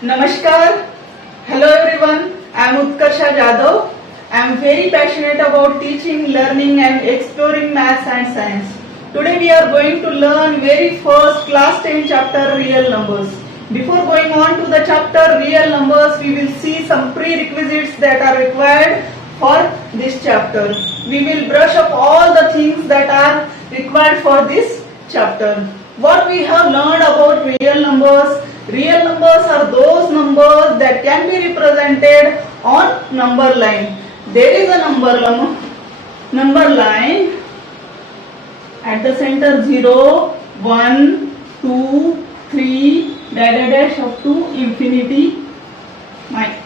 Namaskar. Hello everyone. I am Utkarsha Jadhav. I am very passionate about teaching, learning and exploring maths and science. Today we are going to learn very first class 10 chapter real numbers. Before going on to the chapter real numbers, we will see some prerequisites that are required for this chapter. We will brush up all the things that are required for this chapter. What we have learned about real numbers? Real numbers are those numbers that can be represented on number line. There is a number line at the center 0, 1, 2, 3, dash up to infinity.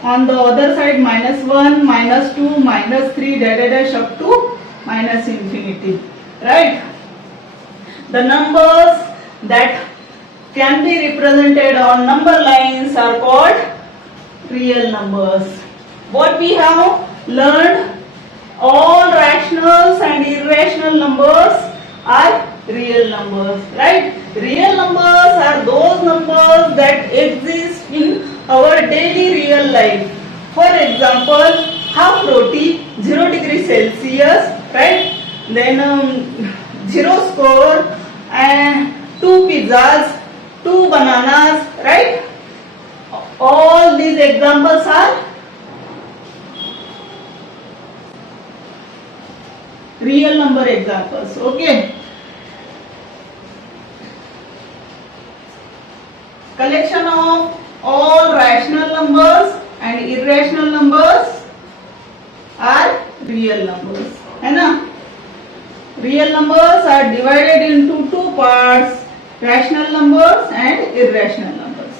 On the other side -1, -2, -3, dash up to minus infinity. Right? The numbers that can be represented on number lines are called real numbers. What we have learned, all rationals and irrational numbers are real numbers, right? Real numbers are those numbers that exist in our daily real life. For example, half roti, 0 degree Celsius, right? Then 0 score and 2 pizzas, 2 bananas, right? All these examples are real number examples. Okay. Collection of all rational numbers and irrational numbers are real numbers. है ना? Real numbers are divided into two parts. Rational numbers and irrational numbers.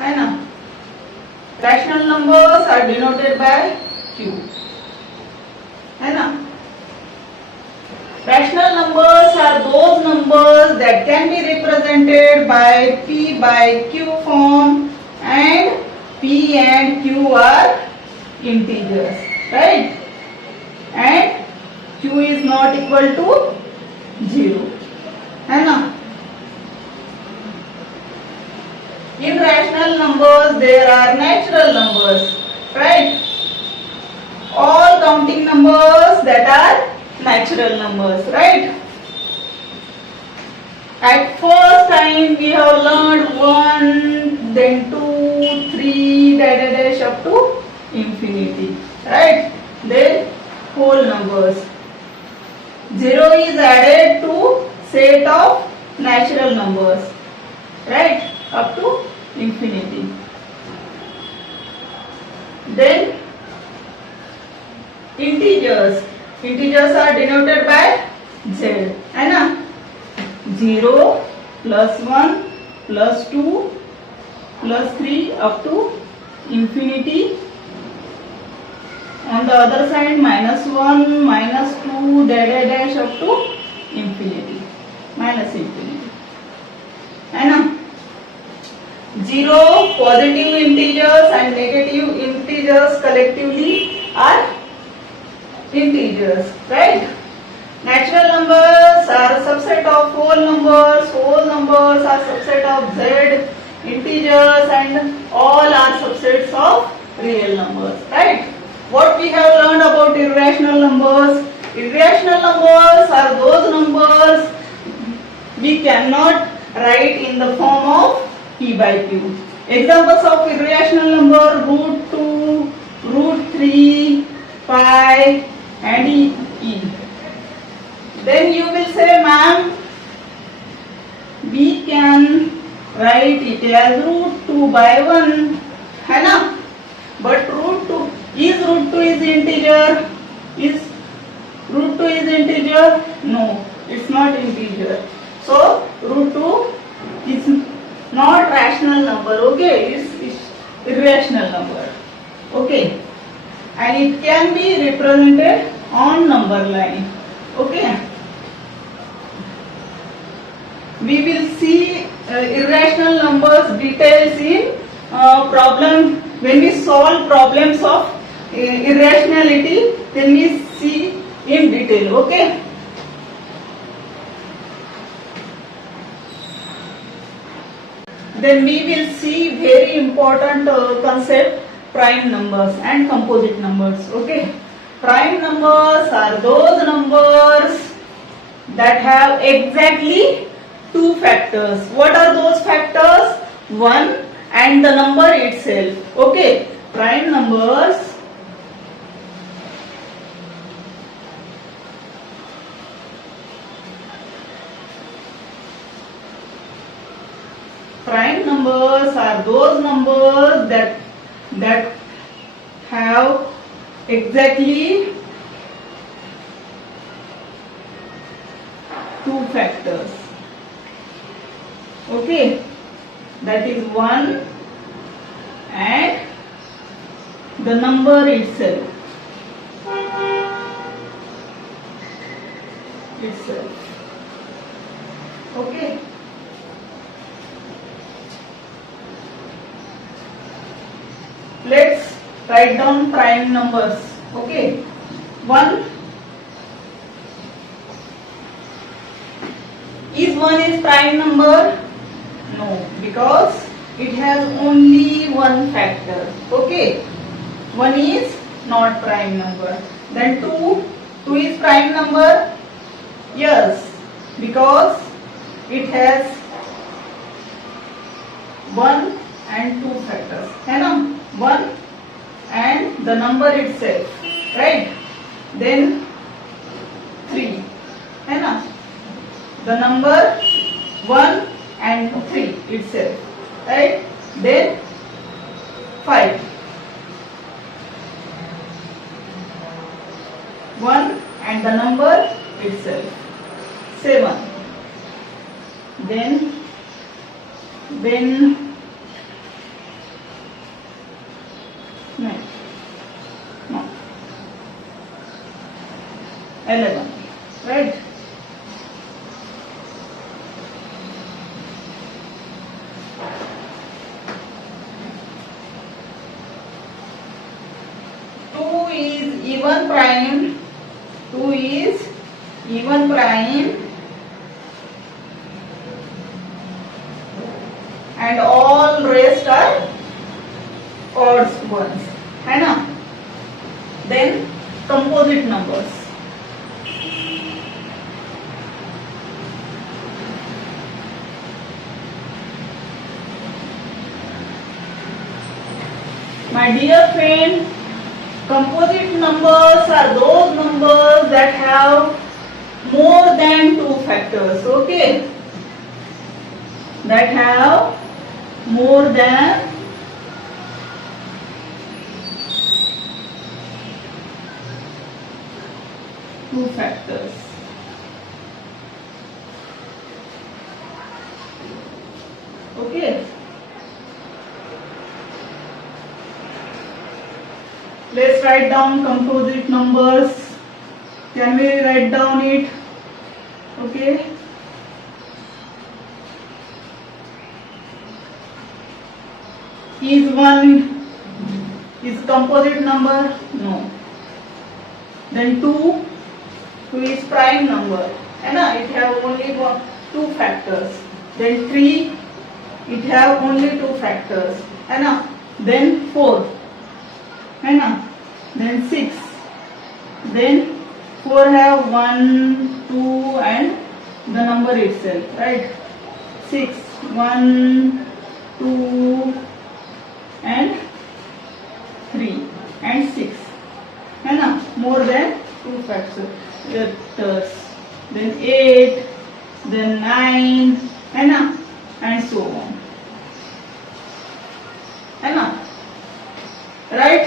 है ना? Rational numbers are denoted by Q. है ना? Rational numbers are those numbers that can be represented by P by Q form, and P and Q are integers. Right? And Q is not equal to 0. है ना? In rational numbers there are natural numbers. Right? All counting numbers that are natural numbers. Right? At first time we have learned 1, then 2, 3, dash up to infinity. Right? Then whole numbers. 0 is added to set of natural numbers. Right? Up to infinity. Then integers. Integers are denoted by Z. है ना? 0, +1, +2, +3 up to infinity. On the other side -1, -2, dash up to infinity, minus infinity. है ना? 0 positive integers and negative integers collectively are integers, right? Natural numbers are a subset of whole numbers are subset of Z, integers and all are subsets of real numbers, right? What we have learned about irrational numbers? Irrational numbers are those numbers we cannot write in the form of P by Q. Examples of irrational number: √2, √3, pi and e. Then you will say, ma'am, we can write it as √2 by 1, है ना? But √2 is integer? Is √2 is integer? No, it's not integer. So √2 is not rational number. Okay, it's irrational number. Okay, and it can be represented on number line. Okay, we will see irrational numbers details in problem. When we solve problems of irrationality, then we see in detail. Okay, Then we will see very important concept, prime numbers and composite numbers. Okay, prime numbers are those numbers that have exactly two factors. What are those factors? 1 and the number itself. Okay, prime numbers are those numbers that have exactly two factors. Okay, that is 1 and the number itself. Okay. Let's write down prime numbers. Okay, 1 is prime number? No, because it has only one factor. Okay, 1 is not prime number. Then 2 is prime number? Yes, because it has 1 and 2 factors. है ना? 1 and the number itself, right? Then 3, है ना? The number 1 and 3 itself, right? Then 5, 1 and the number itself. 7, then no, 11, right? Two is even prime and all rest are odd ones, है ना? Then composite numbers. My dear friend, composite numbers are those numbers that have more than two factors. Okay, that have more than two factors. Okay, let's write down composite numbers. Can we write down it? Okay, is 1 is composite number? No. Then 2 is prime number, है ना? It have only two factors. Then 3, it have only two factors, है ना? Then 4, है ना? Then 6, then 4 have 1, 2 and the number itself, right? 6, 1, 2 and 3 and 6, है ना? More than two factors. Then 8, then 9, है ना? And so on, है ना? Right?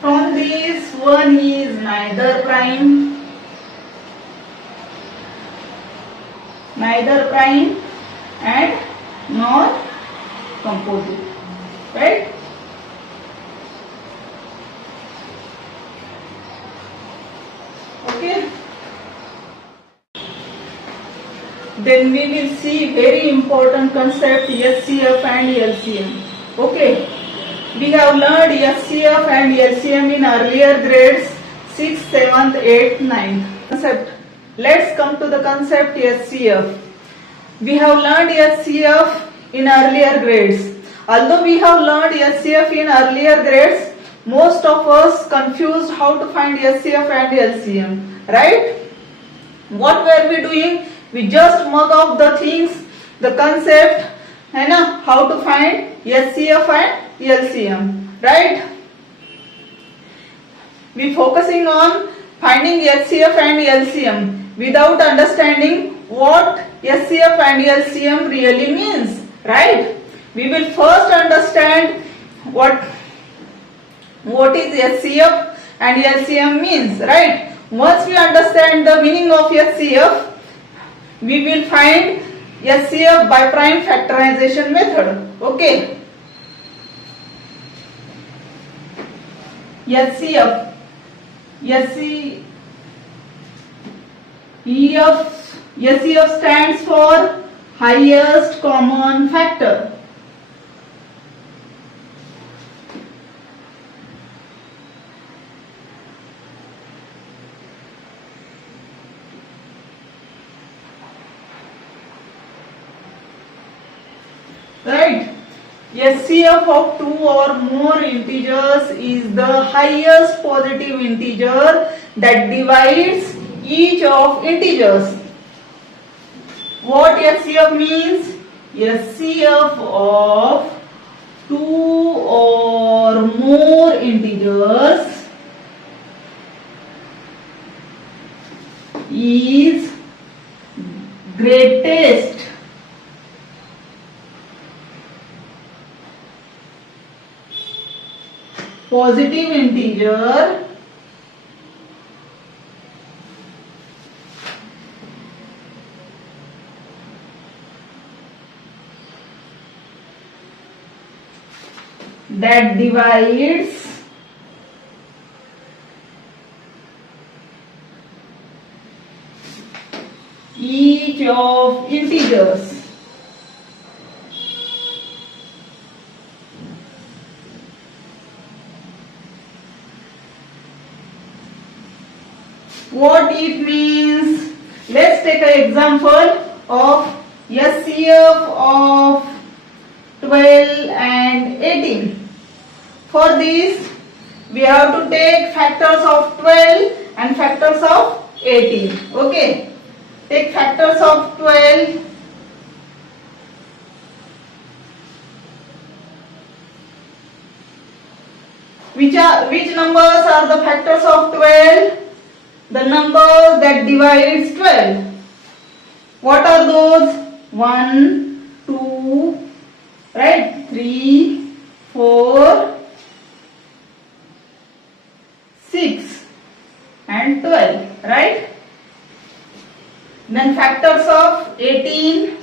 From this, 1 is neither prime and nor composite, right? Okay. Then we will see very important concept, SCF and LCM. Okay. We have learned SCF and LCM in earlier grades 6th, 7th, 8th, 9th. Concept. Let's come to the concept SCF. We have learned HCF in earlier grades. Although we have learned HCF in earlier grades, most of us confused how to find HCF and LCM, right? What were we doing? We just mug up the things, the concept, and how to find HCF and LCM, right? We focusing on finding HCF and LCM without understanding what HCF and LCM really means, right? We will first understand what is HCF and LCM means, right? Once we understand the meaning of HCF, we will find HCF by prime factorization method. Okay. HCF stands for highest common factor. Right? HCF of two or more integers is the highest positive integer that divides each of integers. What HCF means? HCF of two or more integers is greatest positive integer that divides each of integers. What it means? Let's take an example of HCF of 12 and 18. For this, we have to take factors of 12 and factors of 18. Okay. Take factors of 12. Which numbers are the factors of 12? The numbers that divides 12. What are those? 1, 2, right? 3, 4, 6 and 12, right? Then factors of 18.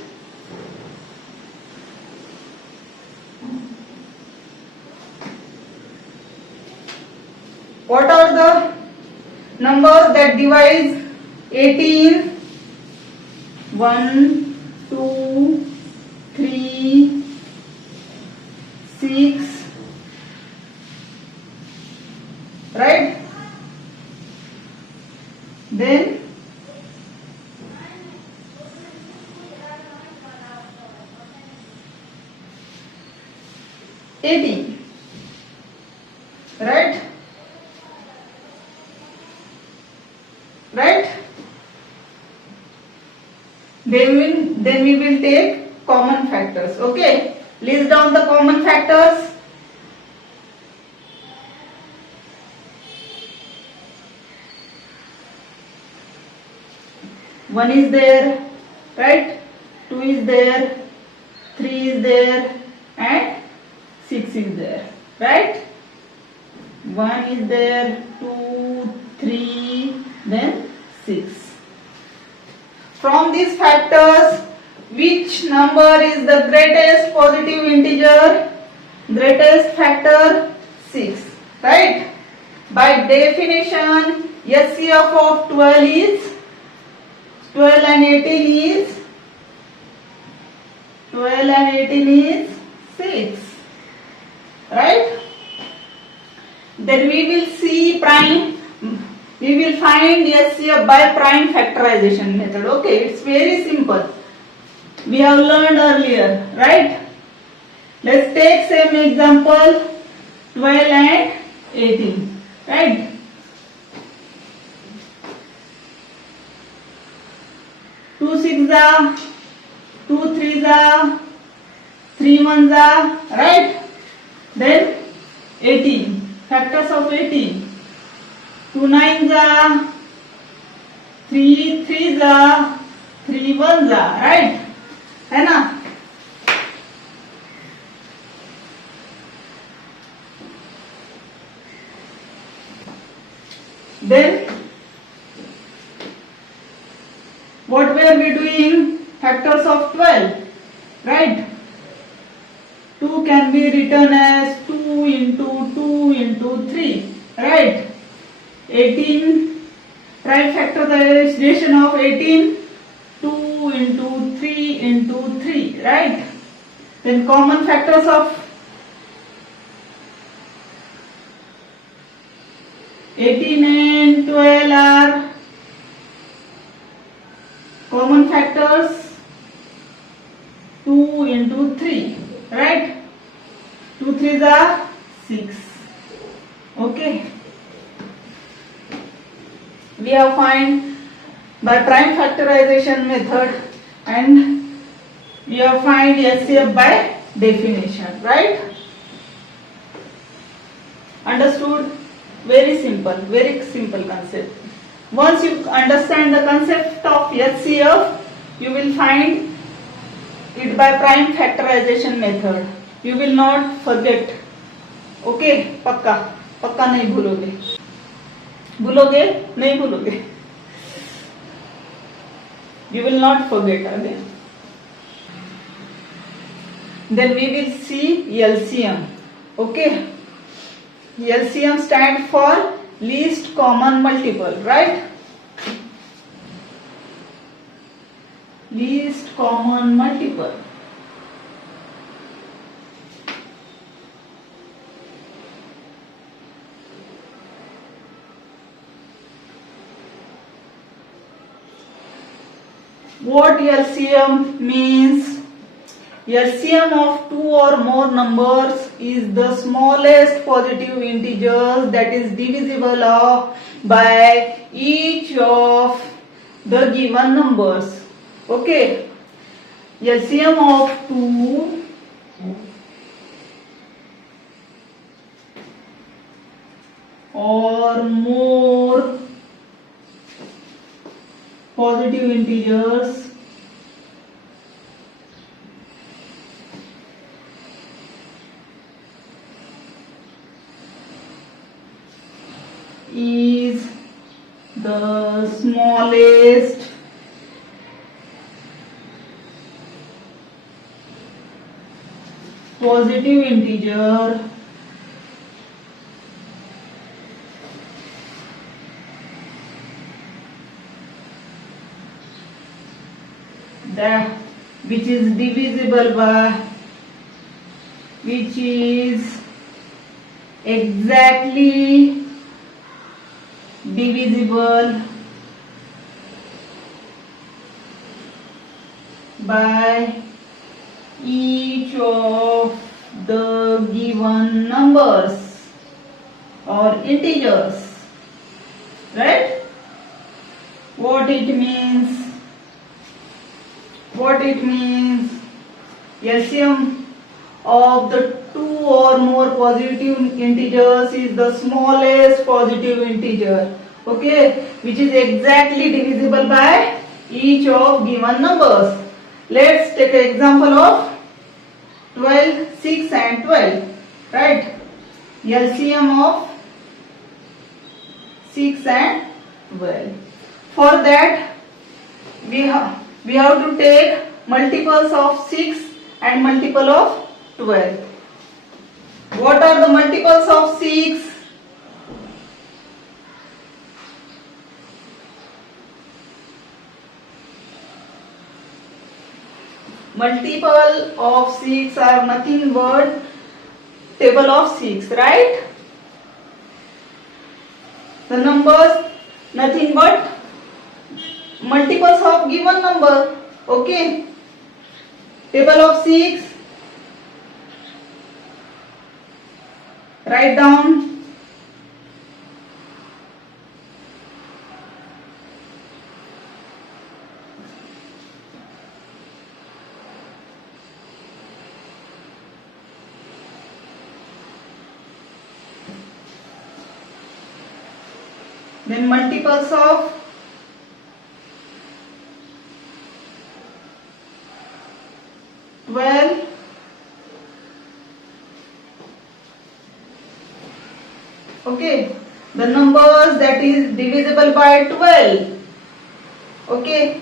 What are the numbers that divides 18? 1, 2, 3, 6, right? Then right? Right? Then we will take common factors. Okay? List down the common factors. One is there, right? 2 is there, 3 is there, and 6 is there, right? 1 is there, 2, 3, then 6. From these factors, which number is the greatest positive integer? Greatest factor 6, right? By definition, HCF of 12 is 12 and 18 is 6, right? Then we will see prime, we will find HCF by prime factorization method. Okay, it's very simple. we have learned earlier, right? Let's take same example 12 and 18, right? 2 6 are, 2 3 are, 3 1 are, right? Then 18, factors of 18. 2 9 are, 3 3 are, 3 1 are, right? है ना? Then what were we doing? Factors of 12, right? 2 can be written as 2 into 3, right? 18, prime factorization of 18, 2 into 3 into 3, right? Then common factors of 18 and 12 are common factors 2 into 3, right? 2 3s are 6. Okay. We have find by prime factorization method and we have find HCF by definition, right? Understood? Very simple concept. Once you understand the concept of HCF, you will find it by prime factorization method. You will not forget. Okay, पक्का पक्का नहीं भूलोगे. भूलोगे नहीं भूलोगे. You will not forget again. Then we will see LCM. Okay. LCM stands for least common multiple, right? Least common multiple. What LCM means? LCM of two or more numbers is the smallest positive integers that is divisible by each of the given numbers. Okay. LCM of 2 or more positive integers is the smallest positive integer that which is divisible by, which is exactly divisible by each of the given numbers or integers, right? What it means? LCM of the two or more positive integers is the smallest positive integer, okay, which is exactly divisible by each of given numbers. Let's take an example of 12, 6 and 12, right? LCM of 6 and 12. For that we have to take multiples of 6 and multiple of 12. What are the multiples of 6? Multiple of 6 are nothing but table of 6, right? The numbers nothing but multiples of given number, okay? Table of 6. Write down. Then multiples of 12. Okay, the numbers that is divisible by 12. Okay,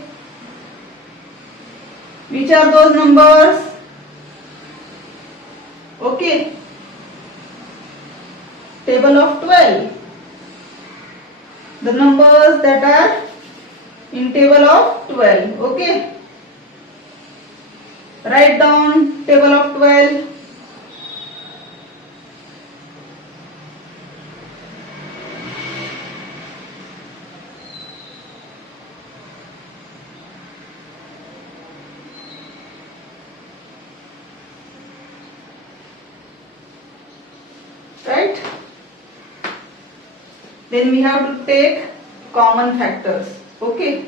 which are those numbers? Okay, table of 12. The numbers that are in table of 12. Okay, write down table of 12. Right? Then we have to take common factors. Okay.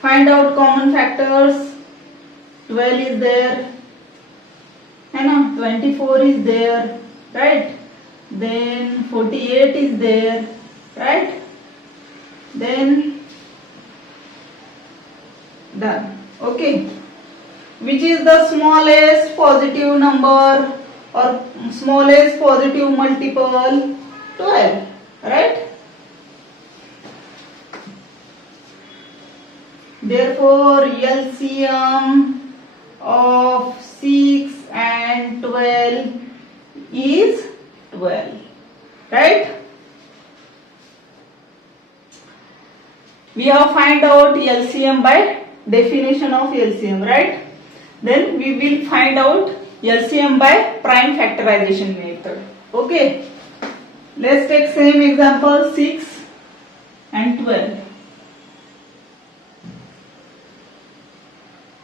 Find out common factors. 12 is there. 24 is there. Right? Then 48 is there. Right? Then done. Okay. Which is the smallest positive number or smallest positive multiple? 12. Right? Therefore, LCM of 6 and 12 is 12. Right? We have find out LCM by definition of LCM. Right? Then we will find out LCM by prime factorization method. Okay. Let's take same example 6 and 12.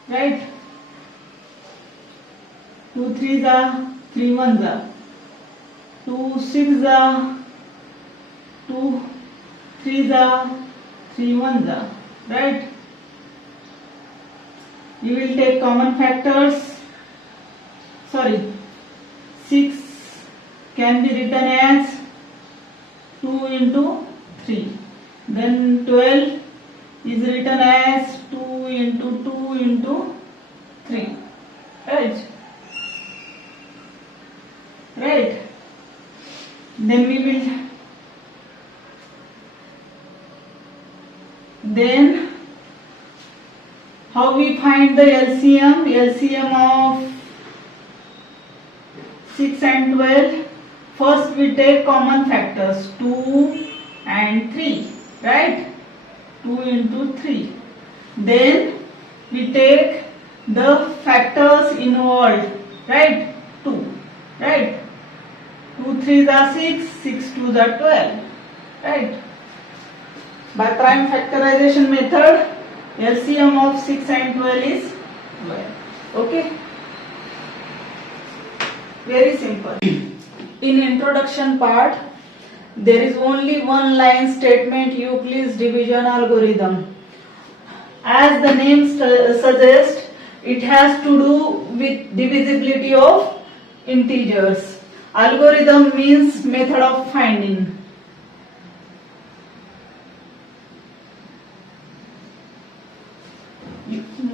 Right? 2 3s are 3 1s are 2 6s are 2 3s are 3 1s are. Right? You will take common factors. Sorry, 6 can be written as 2 into 3. Then 12 is written as 2 into 2 into 3. Right? Right? Then we will. Then how we find the LCM? LCM of 6 and 12. First we take common factors 2 and 3. Right? 2 into 3. Then we take the factors involved. Right? 2. Right? 2 3s are 6. 6 2s are 12. Right? By prime factorization method, LCM of 6 and 12 is 12. Okay? Very simple. In introduction part, there is only one line statement, Euclid's division algorithm. As the name suggests, it has to do with divisibility of integers. Algorithm means method of finding.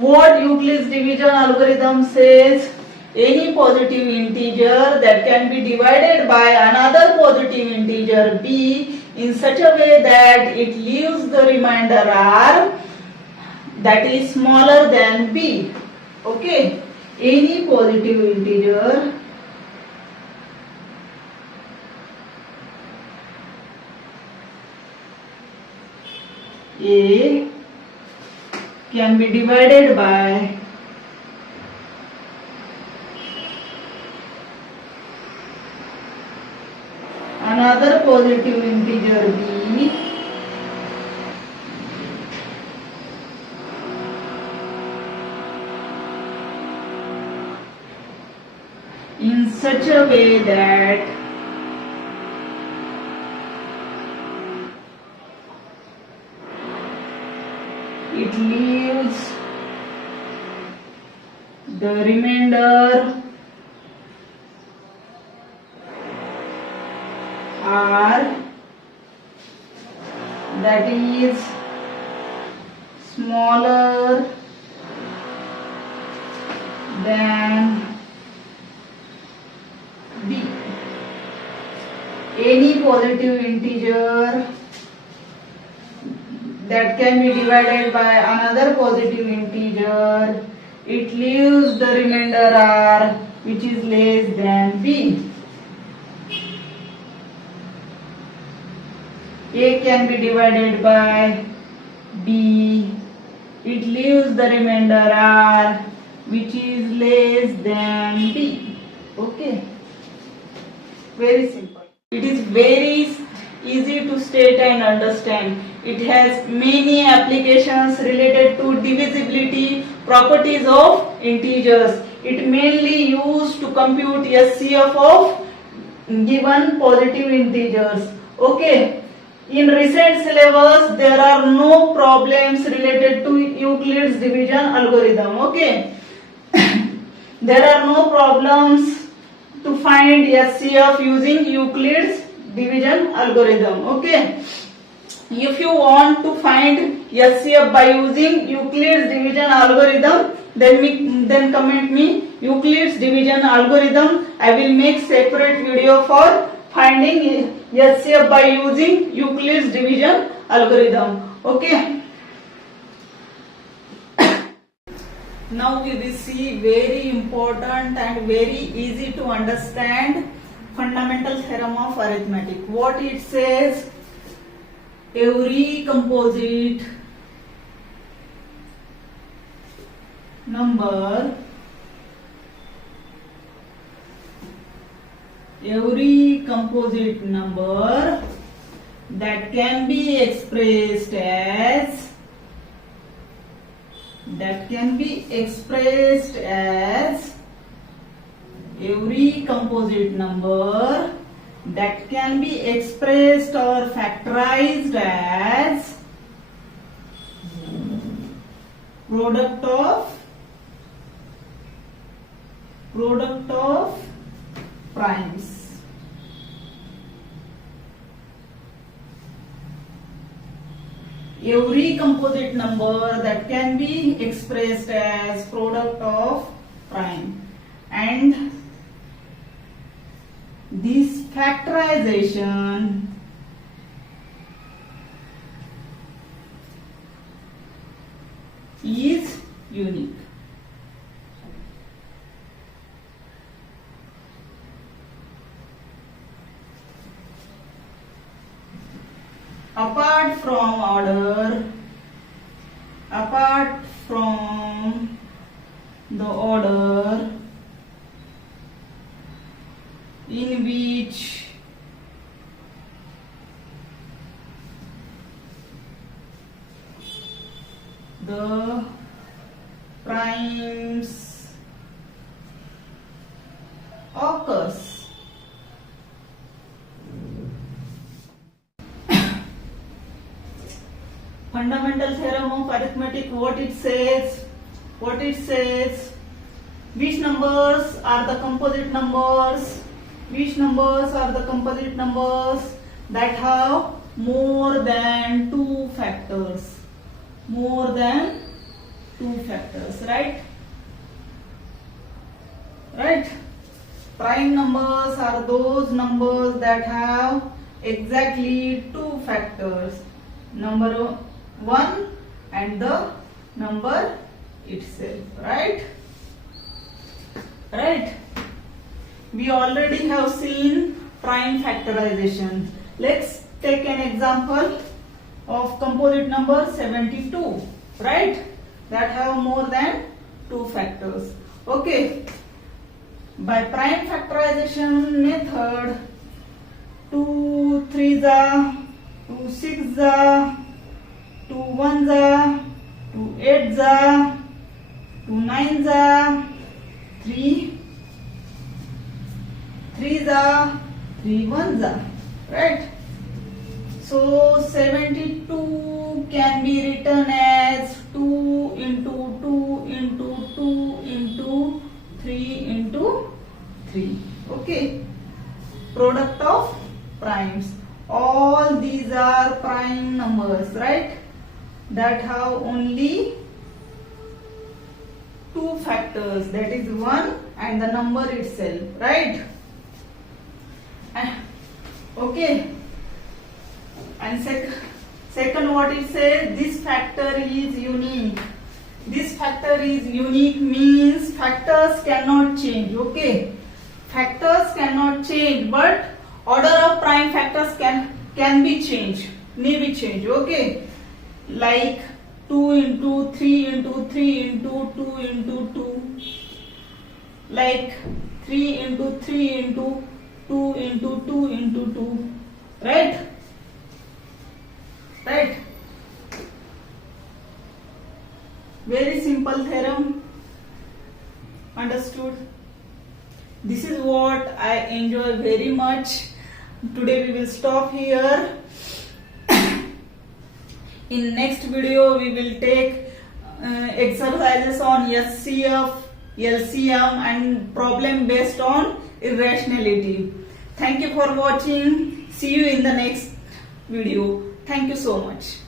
What Euclid's division algorithm says, any positive integer that can be divided by another positive integer b in such a way that it leaves the remainder r that is smaller than b. Okay, any positive integer a can be divided by another positive integer b such a way that it leaves the remainder are that is smaller than b. Any positive integer that can be divided by another positive integer, it leaves the remainder r which is less than b. A can be divided by b, it leaves the remainder r which is less than b. Okay, very simple. It is very easy to state and understand. It has many applications related to divisibility, properties of integers. It mainly used to compute SCF of given positive integers. Okay. In recent syllabus, there are no problems related to Euclid's division algorithm. Okay. There are no problems to find SCF using Euclid's division algorithm. Okay. If you want to find SCF by using Euclid's division algorithm, then comment me Euclid's division algorithm. I will make separate video for finding SCF by using Euclid's division algorithm. Okay. Now we will see very important and very easy to understand fundamental theorem of arithmetic. What it says: every composite number that can be expressed as every composite number that can be expressed or factorized as product of primes. Every composite number that can be expressed as product of prime, and this factorization is unique. Apart from the order in which the primes occurs. Fundamental theorem of arithmetic, what it says, which numbers are the composite numbers that have more than two factors, right? Prime numbers are those numbers that have exactly two factors, number 1 and the number itself, right? We already have seen prime factorization. Let's take an example of composite number 72, right? That have more than two factors. Okay. By prime factorization method, 2 3s are 2 6s are 2 1s are 2 8s are 2 9s are 3 3s are 3 1s are, right? So 72 can be written as 2 into 2 into 2 into 3 into 3. Okay. Product of primes. All these are prime numbers, right? That have only two factors, that is 1 and the number itself, right? Okay. And second what it says, this factor is unique. This factor is unique means factors cannot change. Okay. Factors cannot change, but order of prime factors can be changed, may be changed. Okay. Like 2 into 3 into 3 into 2 into 2. Like 3 into 3 into 2 into 2 into 2. Right? Right? Very simple theorem. Understood? This is what I enjoy very much. Today we will stop here. In next video we will take exercises on SCF, LCM and problem based on irrationality. Thank you for watching. See you in the next video. Thank you so much.